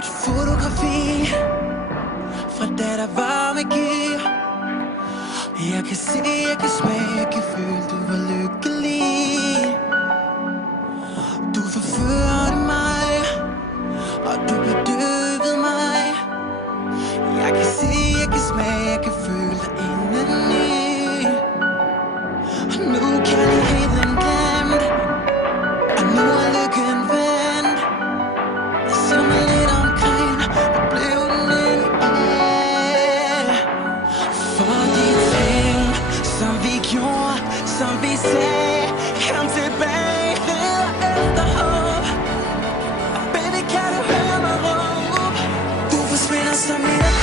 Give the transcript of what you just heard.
Et fotografi fra da der var magi. Jeg kan se, jeg kan smage, jeg kan føle, du var lykkelig. Du forførte mig, og du bedøvede mig. Jeg kan se, jeg kan smage, jeg kan føle dig indeni. Og nu kærligheden glemt, og nu er lykken vendt. Jeg ser mig lidt omkring, og blev nede. For de ting, som vi gjorde, som vi sagde, kom tilbage, leder efter håb. Og baby, kan du høre mig råbe? Du forsvinder som et